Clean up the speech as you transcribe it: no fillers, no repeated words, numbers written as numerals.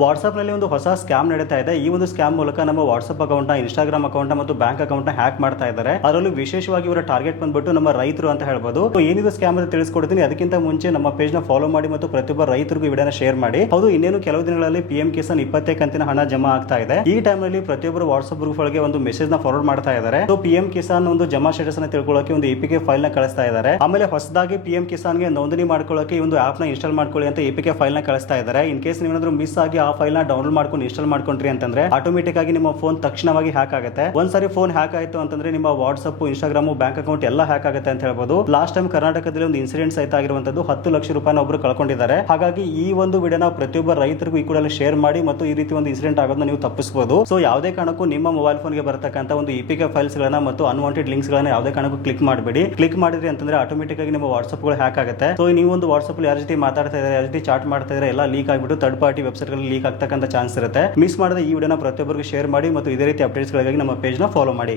WhatsApp ನಲ್ಲಿ ಒಂದು ಹೊಸ ಸ್ಕ್ಯಾಮ್ ನಡೀತಾ ಇದೆ. ಈ ಒಂದು ಸ್ಕ್ಯಾಮ್ ಮೂಲಕ ನಮ್ಮ ವಾಟ್ಸ್ಆಪ್ ಅಕೌಂಟ್, ಇನ್ಸ್ಟಾಗ್ರಾಮ್ ಅಕೌಂಟ್ ಮತ್ತು ಬ್ಯಾಂಕ್ ಅಕೌಂಟ್ ನ ಹ್ಯಾಕ್ ಮಾಡ್ತಾ ಇದ್ದಾರೆ. ಅದರಲ್ಲೂ ವಿಶೇಷವಾಗಿ ಇವರ ಟಾರ್ಗೆಟ್ ಬಂದ್ಬಿಟ್ಟು ನಮ್ಮ ರೈತರು ಅಂತ ಹೇಳ್ಬೋದು. ಏನಿದು ಸ್ಕ್ಯಾಮ್ ಅಂತ ತಿಳಿಸ್ಕೊಡ್ತೀನಿ. ಅದಕ್ಕಿಂತ ಮುಂಚೆ ನಮ್ಮ ಪೇಜ್ ನ ಫಾಲೋ ಮಾಡಿ ಮತ್ತು ಪ್ರತಿಯೊಬ್ಬ ರೈತರಿಗೂ ವಿಡಿಯೋನ ಶೇರ್ ಮಾಡಿ. ಹೌದು, ಇನ್ನೇನು ಕೆಲವು ದಿನಗಳಲ್ಲಿ PM ಕಿಸಾನ್ 20 ಕಂತಿನ ಹಣ ಜಮಾ ಆಗ್ತಾ ಇದೆ. ಈ ಟೈಮ್ ನಲ್ಲಿ ಪ್ರತಿಯೊಬ್ಬರು ವಾಟ್ಸ್ಆಪ್ ಗ್ರೂಪ್ ಒಳಗೆ ಒಂದು ಮೆಸೇಜ್ ನ ಫಾರ್ವರ್ಡ್ ಮಾಡ್ತಾ ಇದ್ದಾರೆ. PM ಕಿಸಾನ್ ಒಂದು ಜಮಾ ಸ್ಟೇಟಸ್ ನ ತಿಳ್ಕೊಳ್ಳೋಕೆ ಒಂದು APK ಫೈಲ್ ನ ಕಳಿಸ್ತಾ ಇದ್ದಾರೆ. ಆಮೇಲೆ ಹೊಸದಾಗಿ PM ಕಿಸಾನ್ ಗೆ ನೋಂದಣಿ ಮಾಡ್ಕೊಳ್ಳೋಕೆ ಈ ಒಂದು ಆಪ್ ನ ಇನ್ಸ್ಟಾಲ್ ಮಾಡ್ಕೊಳ್ಳಿ ಅಂತ APK ಫೈಲ್ ನ ಕಳಿಸ್ತಾ ಇದ್ದಾರೆ. ಇನ್ ಕೇಸ್ ನೀವೇನಾದ್ರೂ ಮಿಸ್ ಆಗಿ ಆ ಫೈಲ್ ನ ಡೌನ್ಲೋಡ್ ಮಾಡ್ಕೊಂಡು ಇನ್ಸ್ಟಾಲ್ ಮಾಡ್ಕೊಂಡ್ರಿ ಅಂತಂದ್ರೆ ಆಟೋಮೆಟಿಕ್ ಆಗಿ ನಿಮ್ಮ ಫೋನ್ ತಕ್ಷಣವಾಗಿ ಹ್ಯಾಕ್ ಆಗುತ್ತೆ. ಒಂದ್ಸರಿ ಫೋನ್ ಹ್ಯಾಕ್ ಆಯ್ತು ಅಂತಂದ್ರೆ ನಿಮ್ಮ ವಾಟ್ಸ್ಆಪ್, ಇನ್ಸ್ಟಾಗ್ರಾಮ್, ಬ್ಯಾಂಕ್ ಅಕೌಂಟ್ ಎಲ್ಲ ಹ್ಯಾಕ್ ಆಗುತ್ತೆ ಅಂತ ಹೇಳ್ಬೋದು. ಲಾಸ್ಟ್ ಟೈಮ್ ಕರ್ನಾಟಕದಲ್ಲಿ ಒಂದು ಇನ್ಸಿಡೆಂಟ್ ಸಹಿತ ಆಗಿರುವಂತದ್ದು 10 ಲಕ್ಷ ರೂಪಾಯಿನ ಒಬ್ರು ಕಳ್ಕೊಂಡಿದ್ದಾರೆ. ಹಾಗಾಗಿ ಈ ಒಂದು ವಿಡಿಯೋನ ಪ್ರತಿಯೊಬ್ಬ ರೈತರಿಗೂ ಈ ಕೂಡ ಶೇರ್ ಮಾಡಿ ಮತ್ತು ಈ ರೀತಿ ಒಂದು ಇನ್ಸಿಡೆಂಟ್ ಆಗೋದನ್ನ ನೀವು ತಪ್ಪಿಸಬಹುದು. ಸೊ ಯಾವುದೇ ಕಾರಣಕ್ಕೂ ನಿಮ್ಮ ಮೊಬೈಲ್ ಫೋನ್ ಗೆ ಬರತಕ್ಕಂತ ಒಂದು APK ಫೈಲ್ಸ್ ಗಳನ್ನ ಮತ್ತು ಅನ್ವಾಂಟೆಡ್ ಲಿಂಕ್ಸ್ ಗಳನ್ನ ಯಾವುದೇ ಕಾರಣಕ್ಕೂ ಕ್ಲಿಕ್ ಮಾಡಬೇಡಿ. ಕ್ಲಿಕ್ ಮಾಡಿದ್ರಿ ಅಂತಂದ್ರೆ ಆಟೋಮೆಟಿಕ್ ಆಗಿ ನಿಮ್ಮ ವಾಟ್ಸ್ಆಪ್ ಗಳು ಹ್ಯಾಕ್ ಆಗುತ್ತೆ. ಸೊ ನೀವು ಒಂದು ವಾಟ್ಸ್ಆಪ್ ಯಾರ ಜೊತೆ ಮಾತಾಡ್ತಾ ಇದ್ದಾರೆ, ಯಾರ ಜೊತೆ ಚಾಟ್ ಮಾಡ್ತಾ ಇದ್ದಾರೆ, ಎಲ್ಲ ಲೀಕ್ ಆಗಿಬಿಟ್ಟು ಥರ್ಡ್ ಪಾರ್ಟಿ ವೆಬ್ಸೈಟ್ ಗಳಲ್ಲಿ ಲೀಕ್ ಆಗ್ತಕ್ಕಂತ ಚಾನ್ಸ್ ಇರುತ್ತೆ. ಮಿಸ್ ಮಾಡದೆ ಈ ವಿಡಿಯೋನ ಪ್ರತಿಯೊಬ್ಬರಿಗೂ ಶೇರ್ ಮಾಡಿ ಮತ್ತು ಇದೇ ರೀತಿ ಅಪ್ಡೇಟ್ಸ್ ಗಳಿಗಾಗಿ ನಮ್ಮ ಪೇಜ್ ನ ಫಾಲೋ ಮಾಡಿ.